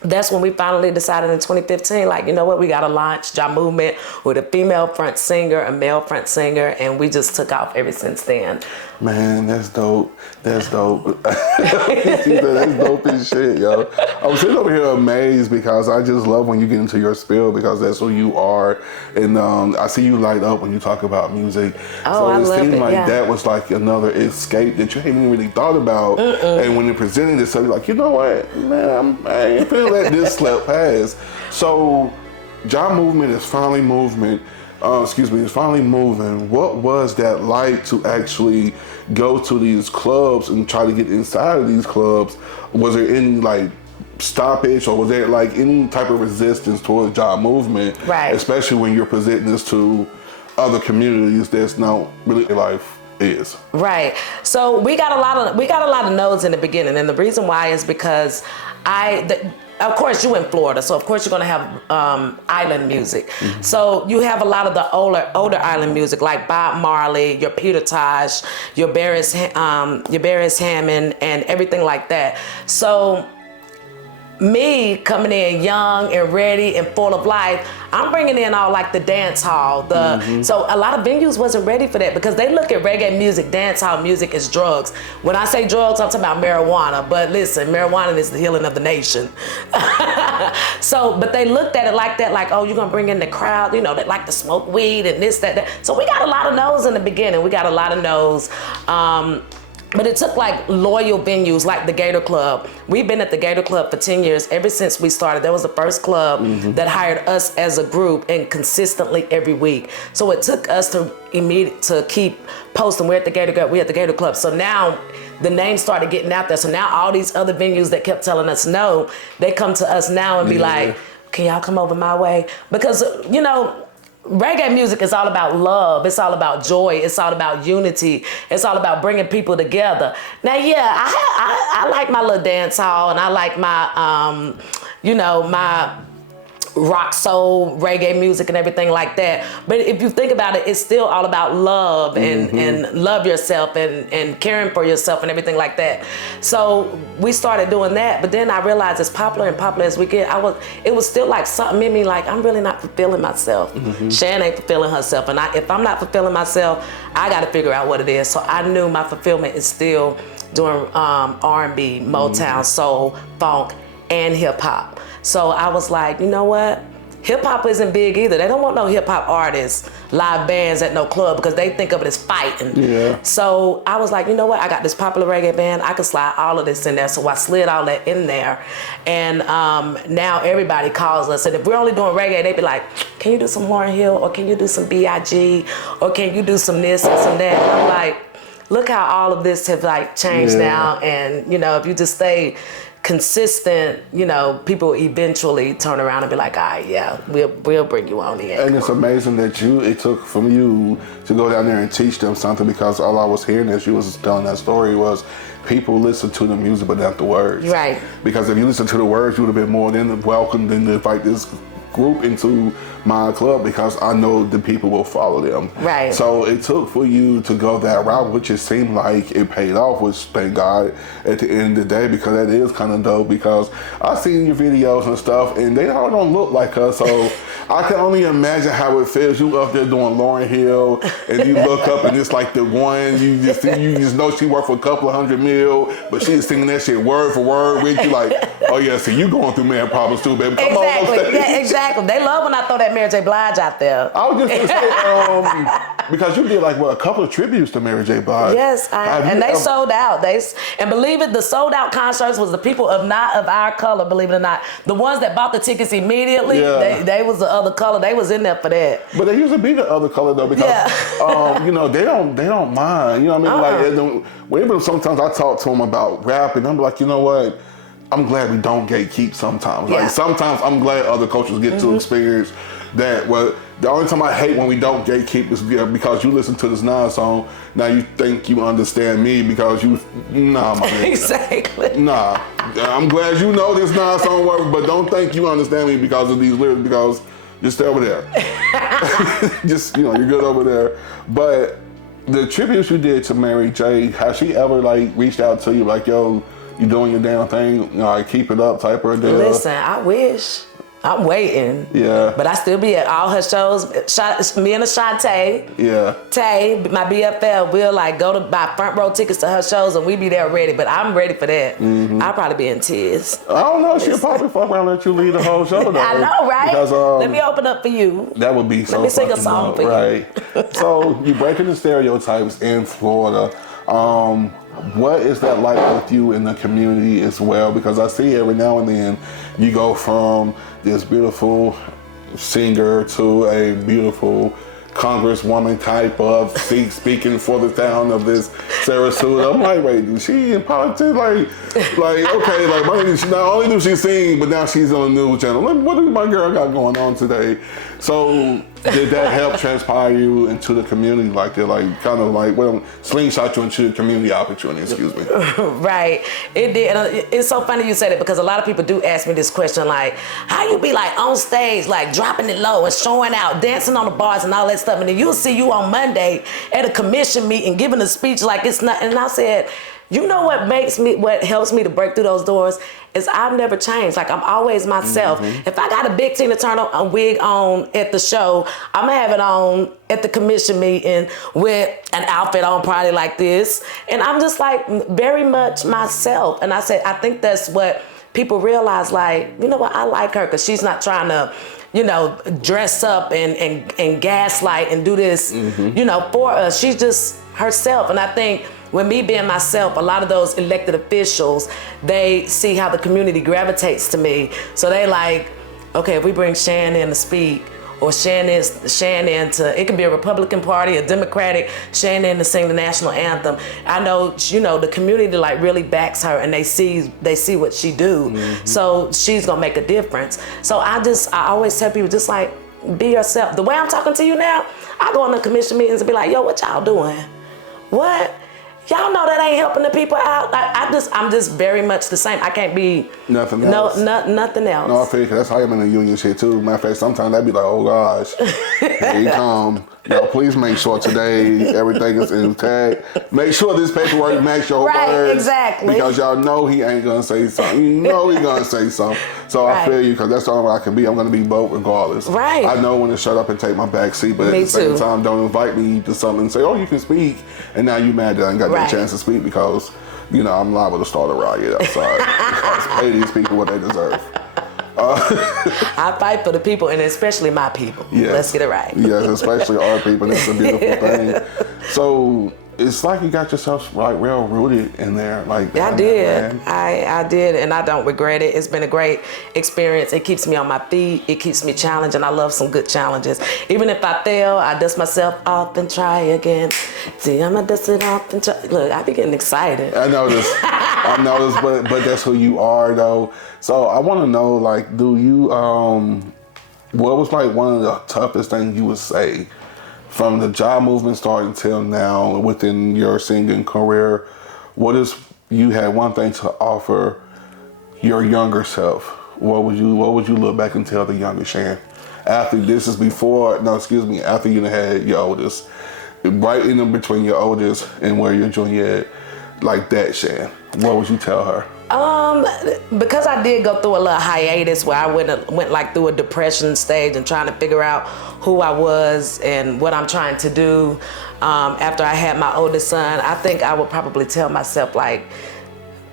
that's when we finally decided in 2015, like, you know what, we gotta launch Ja Movement with a female front singer, a male front singer, and we just took off ever since then. Man, that's dope. That's dope. That's dope as shit, yo. I'm sitting over here amazed because I just love when you get into your spiel because that's who you are. And I see you light up when you talk about music. Oh, I love seemed it, like yeah. that was like another escape that you hadn't even really thought about. And when you're presenting this stuff, you're like, you know what, man, I ain't finna let this slip past. So, Ja Movement is finally it's finally moving. What was that like to actually go to these clubs and try to get inside of these clubs? Was there any like stoppage, or was there like any type of resistance towards Ja Movement? Right. Especially when you're presenting this to other communities that's not really life is. Right. So we got a lot of no's in the beginning, and the reason why is because of course, you in Florida, so of course you're gonna have island music. So you have a lot of the older island music, like Bob Marley, your Peter Tosh, your Beres Hammond, and everything like that. So me coming in young and ready and full of life, I'm bringing in all like the dance hall. So a lot of venues wasn't ready for that because they look at reggae music, dance hall music as drugs. When I say drugs, I'm talking about marijuana. But listen, marijuana is the healing of the nation. But they looked at it like that, like, oh, you're gonna bring in the crowd, you know, that like to smoke weed and this, that. So we got a lot of no's in the beginning. We got a lot of no's. But it took like loyal venues like the Gator Club. We've been at the Gator Club for 10 years, ever since we started. That was the first club that hired us as a group and consistently every week. So it took us to keep posting. We're at the Gator Club, we're at the Gator Club. So now the name started getting out there. So now all these other venues that kept telling us no, they come to us now and be like, can y'all come over my way? Because, you know, reggae music is all about love. It's all about joy. It's all about unity. It's all about bringing people together. Now, yeah, I like my little dance hall, and I like my, my rock, soul, reggae music and everything like that. But if you think about it, it's still all about love and love yourself and caring for yourself and everything like that. So we started doing that, but then I realized as popular as we get, it was still like something in me like, I'm really not fulfilling myself. Shan ain't fulfilling herself. And if I'm not fulfilling myself, I got to figure out what it is. So I knew my fulfillment is still doing R&B, Motown, soul, funk, and hip hop. So I was like, you know what? Hip hop isn't big either. They don't want no hip hop artists, live bands at no club because they think of it as fighting. Yeah. So I was like, you know what? I got this popular reggae band. I could slide all of this in there. So I slid all that in there. And now everybody calls us. And if we're only doing reggae, they be like, can you do some Lauryn Hill? Or can you do some B.I.G.? Or can you do some this and some that? And I'm like, look how all of this have like changed now. And, you know, if you just stay consistent, you know, people eventually turn around and be like, all right, yeah, we'll bring you on the And it's amazing that it took from you to go down there and teach them something, because all I was hearing as you was telling that story was people listen to the music but not the words. Right. Because if you listen to the words, you would have been more than welcome to invite this group into my club, because I know the people will follow them. Right. So it took for you to go that route, which it seemed like it paid off, which thank God at the end of the day, because that is kind of dope, because I've seen your videos and stuff and they all don't look like us. So I can only imagine how it feels. You up there doing Lauryn Hill and you look up and it's like the one, you just know she worth a couple of $100 million, but she's singing that shit word for word with you like, oh yeah, see you going through man problems too, baby. Come on, exactly. They love when I throw that Mary J. Blige out there. I was just gonna say, Because you did like a couple of tributes to Mary J. Blige. Yes, and they sold out. And believe it, the sold out concerts was the people of not of our color. Believe it or not, the ones that bought the tickets immediately, they was the other color. They was in there for that. But they usually be the other color though, because they don't mind. You know what I mean? Like whenever sometimes I talk to them about rap, and I'm like, you know what? I'm glad we don't gatekeep sometimes. Like sometimes I'm glad other cultures get to experience that. Well, the only time I hate when we don't gatekeep is because you listen to this Nas song, now you think you understand me because nah, my nigga. Exactly. Nah, I'm glad you know this Nas song works, but don't think you understand me because of these lyrics, because you're still over there. Just, you're good over there. But the tributes you did to Mary J, has she ever like reached out to you like, yo, you doing your damn thing, keep it up type of deal? Listen, I wish. I'm waiting. Yeah. But I still be at all her shows. Me and Shantel. Yeah. Tay, my BFL, we'll like go to buy front row tickets to her shows and we be there ready. But I'm ready for that. Mm-hmm. I'll probably be in tears. I don't know. She'll probably fuck around and let you lead the whole show though. I know, right? Because, let me open up for you. That would be so Let me sing a song for you. Right. So you're breaking the stereotypes in Florida. What is that like with you in the community as well? Because I see every now and then you go from this beautiful singer to a beautiful congresswoman type of speaking for the town of this Sarasota. I'm like, wait, is she in politics? Like okay, like my lady, not only does she sing, but now she's on the news channel. What do my girl got going on today? So did that help transpire you into the community like that? Like kind of like slingshot you into the community opportunity, excuse me. Right. It did. And it's so funny you said it because a lot of people do ask me this question like, how you be like on stage, like dropping it low and showing out, dancing on the bars and all that stuff. And then you'll see you on Monday at a commission meeting giving a speech like it's not. And I said, you know what helps me to break through those doors is I've never changed. Like I'm always myself. Mm-hmm. If I got a big Tina Turner a wig on at the show, I'm gonna have it on at the commission meeting with an outfit on probably like this. And I'm just like very much myself. And I said, I think that's what people realize, like, you know what, I like her because she's not trying to, dress up and gaslight and do this, for us. She's just herself. And I think with me being myself, a lot of those elected officials, they see how the community gravitates to me. So they like, okay, if we bring Shannon to speak, or Shannon to, it can be a Republican Party, a Democratic, Shannon to sing the national anthem. I know, the community like really backs her and they see what she do. Mm-hmm. So she's gonna make a difference. So I always tell people, just like, be yourself. The way I'm talking to you now, I go in the commission meetings and be like, yo, what y'all doing? What? Y'all know that ain't helping the people out. Like I'm just very much the same. I can't be nothing else. Nothing else. No, I feel that's how I'm in the union shit too. Matter of fact, sometimes I'd be like, oh gosh, here you come. Please make sure today everything is intact. Make sure this paperwork match your words. Right, exactly. Because y'all know he ain't gonna say something. You know he gonna say something. So right. I feel you, because that's the only way I can be. I'm gonna be both regardless. Right. I know when to shut up and take my back seat, but at the same time, don't invite me to something and say, oh, you can speak, and now you mad that I ain't got that chance to speak because, I'm liable to start a riot outside. Because pay these people what they deserve. I fight for the people, and especially my people. Yes. Let's get it right. Yes, especially our people. That's a beautiful thing. So it's like you got yourself like real rooted in there. Like I did. I did, and I don't regret it. It's been a great experience. It keeps me on my feet. It keeps me challenged, and I love some good challenges. Even if I fail, I dust myself off and try again. See, I'm gonna dust it off and try. Look, I be getting excited. I know this, but that's who you are, though. So I want to know, like, do you, what was like one of the toughest things you would say from the job movement starting till now within your singing career? What is, you had one thing to offer your younger self? What would you look back and tell the younger Shan? After you had your oldest, right in between your oldest and where your junior at, like that Shan, what would you tell her? Because I did go through a little hiatus where I went like through a depression stage and trying to figure out who I was and what I'm trying to do. After I had my oldest son, I think I would probably tell myself, like,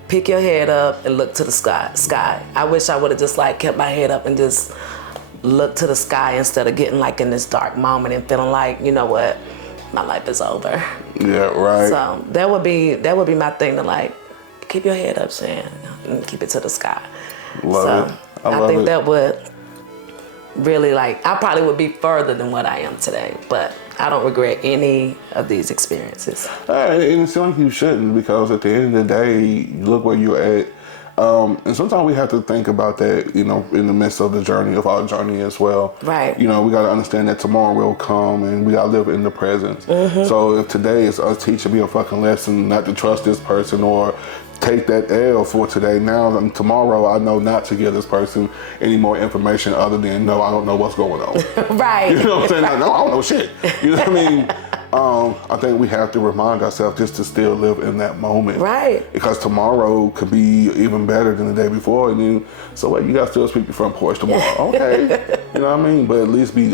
pick your head up and look to the sky. I wish I would have just like kept my head up and just looked to the sky instead of getting like in this dark moment and feeling like, you know what, my life is over. Yeah, right. So that would be my thing to like keep your head up, Shan, and keep it to the sky. Love it. I think that would really like I probably would be further than what I am today, but I don't regret any of these experiences. And it seems like you shouldn't, because at the end of the day, look where you're at. And sometimes we have to think about that, you know, in the midst of the journey, of our journey as well. Right. You know, we got to understand that tomorrow will come, and we got to live in the present. Mm-hmm. So if today is us teaching me a fucking lesson not to trust this person or take that L for today, now and tomorrow I know not to give this person any more information other than, no, I don't know what's going on. Right. You know what I'm saying? Like, no, I don't know shit. You know what I mean? I think we have to remind ourselves just to still live in that moment. Right. Because tomorrow could be even better than the day before. And then, so what, you got to still sweep your front porch tomorrow. Okay. You know what I mean? But at least be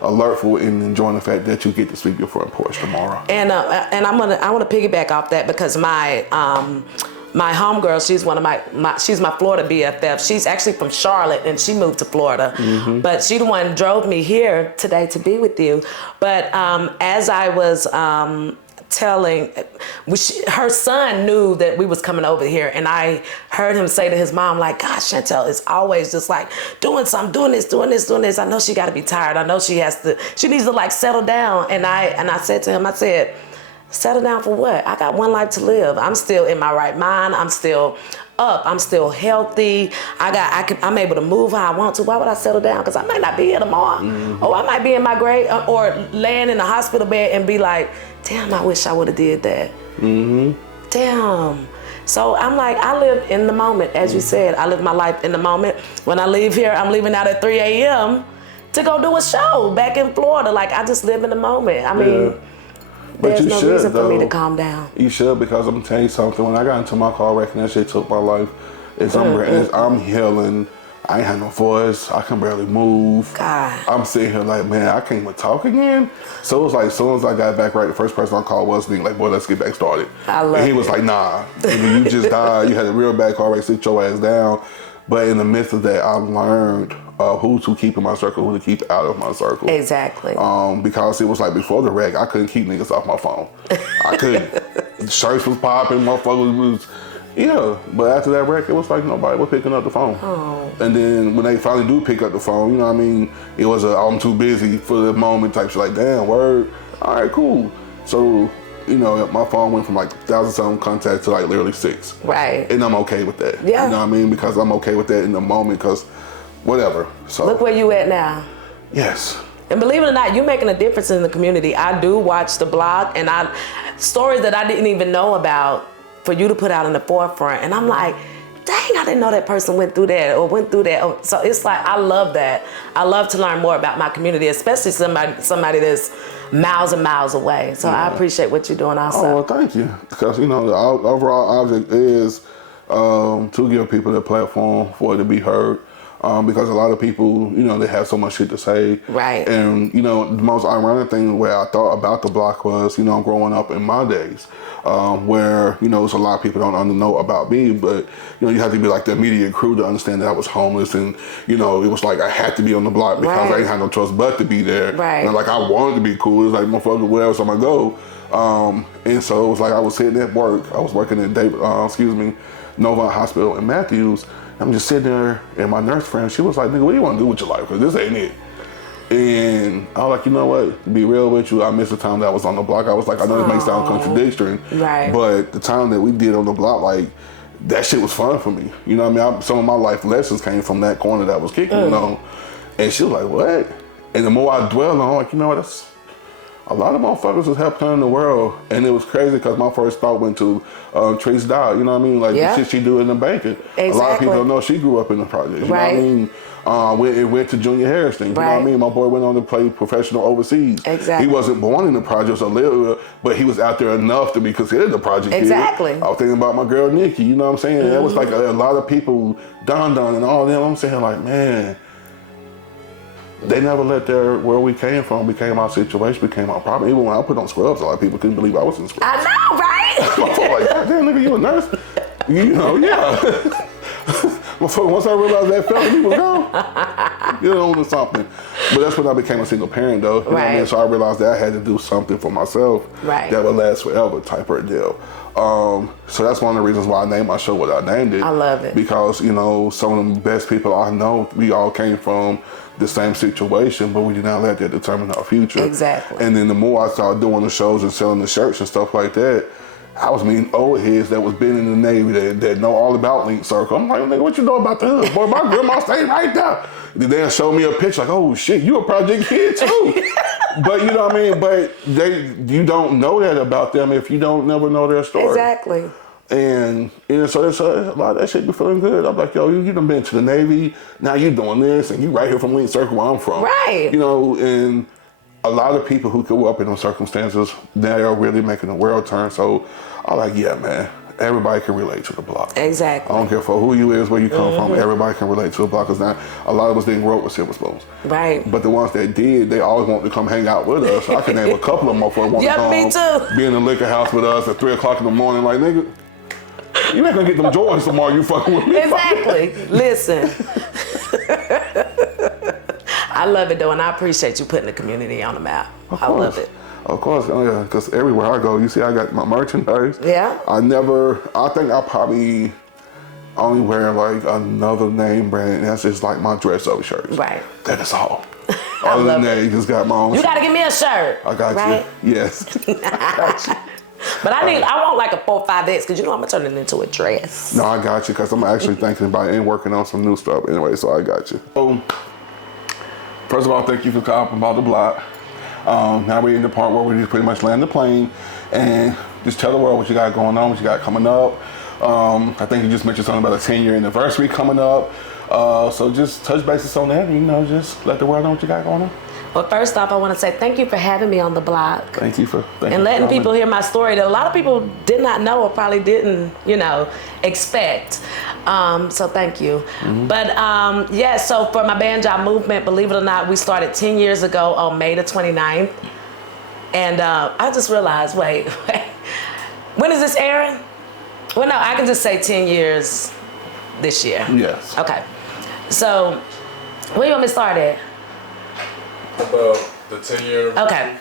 alertful and enjoying the fact that you get to sweep your front porch tomorrow. And I want to piggyback off that, because my homegirl, she's my Florida BFF. She's actually from Charlotte, and she moved to Florida. Mm-hmm. But she the one who drove me here today to be with you. But as I was telling, her son knew that we was coming over here, and I heard him say to his mom, like, gosh, Shantel is always just like doing something, doing this. I know she got to be tired. I know she needs to like settle down. And I said to him, I said, settle down for what? I got one life to live. I'm still in my right mind. I'm still up. I'm still healthy. I'm able to move how I want to. Why would I settle down? Because I might not be here tomorrow. Mm-hmm. Or I might be in my grave or laying in a hospital bed and be like, damn, I wish I would have did that. Mm-hmm. Damn. So I'm like, I live in the moment. As you said, I live my life in the moment. When I leave here, I'm leaving out at 3 a.m. to go do a show back in Florida. Like, I just live in the moment. I mean, there's no reason for me to calm down. You should, because I'm telling you something. When I got into my car wreck and that shit took my life, I'm healing. I ain't had no voice. I can barely move. God. I'm sitting here like, man, I can't even talk again. So it was like, as soon as I got back right, the first person I called was me, like, boy, let's get back started. And he was like, nah, you just died. You had a real bad car wreck, sit your ass down. But in the midst of that, I learned who to keep in my circle, who to keep out of my circle. Exactly. Because it was like before the wreck, I couldn't keep niggas off my phone. I couldn't. Shirts was popping, motherfuckers was, But after that wreck, it was like nobody was picking up the phone. Oh. And then when they finally do pick up the phone, you know what I mean? It was I'm too busy for the moment type shit. Like, damn, word. All right, cool. So, my phone went from like 1,000-something contacts to like literally 6. Right. And I'm okay with that. Yeah. You know what I mean? Because I'm okay with that in the moment, because whatever. So look where you at now. Yes. And believe it or not, you're making a difference in the community. I do watch the blog, and stories that I didn't even know about for you to put out in the forefront. And I'm like, dang, I didn't know that person went through that or went through that. So it's like, I love that. I love to learn more about my community, especially somebody that's miles and miles away. So I appreciate what you're doing also. Oh, well, thank you. Because, the overall object is to give people the platform for it to be heard. Because a lot of people, they have so much shit to say. Right. And, the most ironic thing where I thought about the block was, growing up in my days, where, there's a lot of people don't know about me, but, you have to be like the immediate crew to understand that I was homeless. And, it was like I had to be on the block because I ain't had no choice but to be there. Right. And, I wanted to be cool. It was like, motherfucker, where else am I go? And so it was like I was sitting at work. I was working at Nova Hospital in Matthews. I'm just sitting there, and my nurse friend, she was like, nigga, what do you want to do with your life? Because this ain't it. And I was like, you know what? To be real with you, I missed the time that I was on the block. I was like, I know this may sound contradictory, right, but the time that we did on the block, like, that shit was fun for me. You know what I mean? Some of my life lessons came from that corner that was kicking, And she was like, what? And the more I dwell on, like, you know what? That's a lot of motherfuckers has helped turn the world. And it was crazy because my first thought went to Trace Dodd, you know what I mean? Like the shit she do in the banking. Exactly. A lot of people don't know she grew up in the projects, you know what I mean? It went to Junior Harrison, you know what I mean? My boy went on to play professional overseas. Exactly. He wasn't born in the projects, but he was out there enough to be considered a project kid. Exactly. I was thinking about my girl Nikki, you know what I'm saying? Mm-hmm. That was like a lot of people, Don and all them, I'm saying like, man, they never let where we came from became our situation, became our problem. Even when I put on scrubs, a lot of people couldn't believe I was in scrubs. I know, right? I felt like, God damn, nigga, you a nurse? Yeah. Once I realized that felt, he was gone. Get on to something. But that's when I became a single parent, though. You know what I mean? So I realized that I had to do something for myself that would last forever, type of deal. So that's one of the reasons why I named my show what I named it. I love it. Because, you know, some of the best people I know, we all came from the same situation, but we did not let that determine our future. Exactly. And then the more I started doing the shows and selling the shirts and stuff like that, I was meeting old heads that was been in the Navy that know all about Link Circle. I'm like, nigga, what you know about the hood? Boy, my grandma stayed right there. Then they showed me a picture like, oh shit, you a Project Kid too. But you know what I mean? But you don't know that about them if you don't never know their story. Exactly. And so a lot of that shit be feeling good. I'm like, yo, you done been to the Navy, now you doing this, and you right here from Link Circle where I'm from. Right. You know, and a lot of people who grew up in those circumstances, they are really making the world turn. So I'm like, yeah, man, everybody can relate to the block. Exactly. I don't care for who you is, where you come from, everybody can relate to the block. Because now a lot of us didn't grow up with silver spoons. Right. But the ones that did, they always want to come hang out with us. I can name a couple of them before want to come me too. be in the liquor house with us at 3 o'clock in the morning. Like, nigga, you're not gonna get them joints tomorrow. You fucking with me. Exactly. Listen. I love it though, and I appreciate you putting the community on the map. I love it. Of course, because everywhere I go, you see I got my merchandise. Yeah. I think I probably only wear like another name brand, and that's just like my dress up shirts. Right. That is all. Other than that, you just got my own. You gotta give me a shirt. I got right? you. Yes. I got you. But I want like a 4 or 5X because you know I'm gonna turn it into a dress. No, I got you because I'm actually thinking about it and working on some new stuff anyway. So I got you. So, first of all, thank you for coming about the block. Now we're in the part where we just pretty much land the plane and just tell the world what you got going on, what you got coming up. I think you just mentioned something about a 10-year anniversary coming up. So just touch bases on that and, you know, just let the world know what you got going on. Well, first off, I want to say thank you for having me on the block. Thank you for letting people hear my story that a lot of people did not know or probably didn't, you know, expect. So thank you. But yeah, so for my band Job Movement, believe it or not, we started 10 years ago on May the 29th. And I just realized, wait, when is this airing? Well, no, I can just say 10 years this year. Yes. Okay. So, where you want me to start at? About the 10-year. Okay.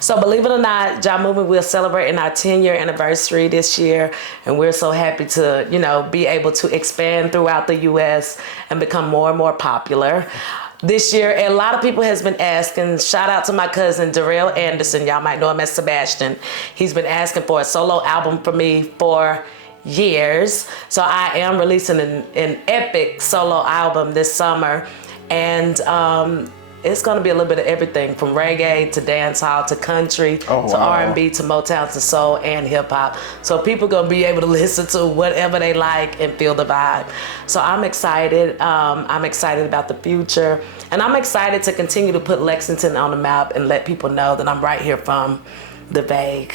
So believe it or not, Job Movement, we're celebrating our 10-year anniversary this year, and we're so happy to, you know, be able to expand throughout the U.S. and become more and more popular. This year, a lot of people has been asking, shout out to my cousin Darrell Anderson, y'all might know him as Sebastian. He's been asking for a solo album for me for years. So I am releasing an epic solo album this summer, and it's gonna be a little bit of everything from reggae to dancehall to country to R&B to Motown to soul and hip hop. So people gonna be able to listen to whatever they like and feel the vibe. So I'm excited. I'm excited about the future, and I'm excited to continue to put Lexington on the map and let people know that I'm right here from the Vague.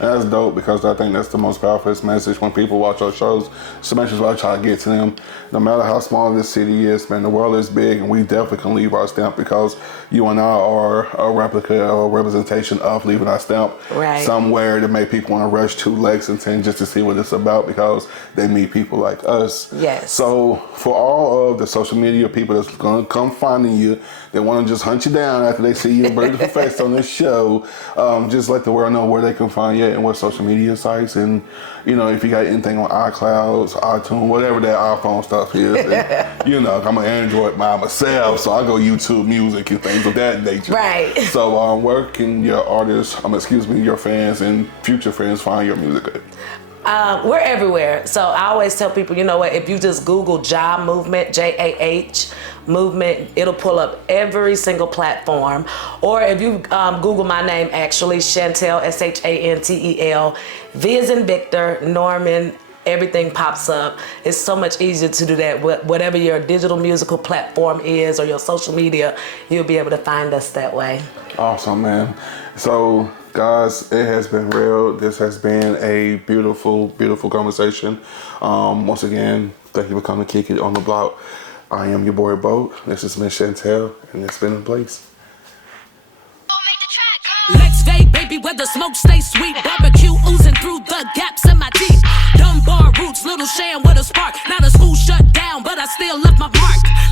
That's dope because I think that's the most powerful message when people watch our shows. It's the message I try to get to them. No matter how small this city is, man, the world is big, and we definitely can leave our stamp because you and I are a replica or a representation of leaving our stamp somewhere to make people want to rush to Lexington just to see what it's about because they meet people like us. Yes. So for all of the social media people that's going to come finding you, they want to just hunt you down after they see your beautiful face on this show, just let the world know where they can find you and what social media sites, and you know, if you got anything on iCloud, iTunes, whatever that iPhone stuff is. And, you know, I'm an Android man myself, so I go YouTube Music and things of that nature. Right. So where can your artists, your fans and future friends find your music at? We're everywhere. So I always tell people, you know what, if you just Google Job Movement, J-A-H Movement, it'll pull up every single platform. Or if you Google my name, actually, Shantel, S-H-A-N-T-E-L, V as in Victor, Norman, everything pops up. It's so much easier to do that. Whatever your digital musical platform is or your social media, you'll be able to find us that way. Awesome, man. So, guys, it has been real. This has been a beautiful, beautiful conversation. Once again, thank you for coming to Kick It on the Block. I am your boy, Bo. This is Miss Shantel, and it's been a place. Lex Vague, baby, where the smoke stays sweet. Barbecue oozing through the gaps in my teeth. Dunbar roots, little Shan with a spark. Now the school shut down, but I still left my mark.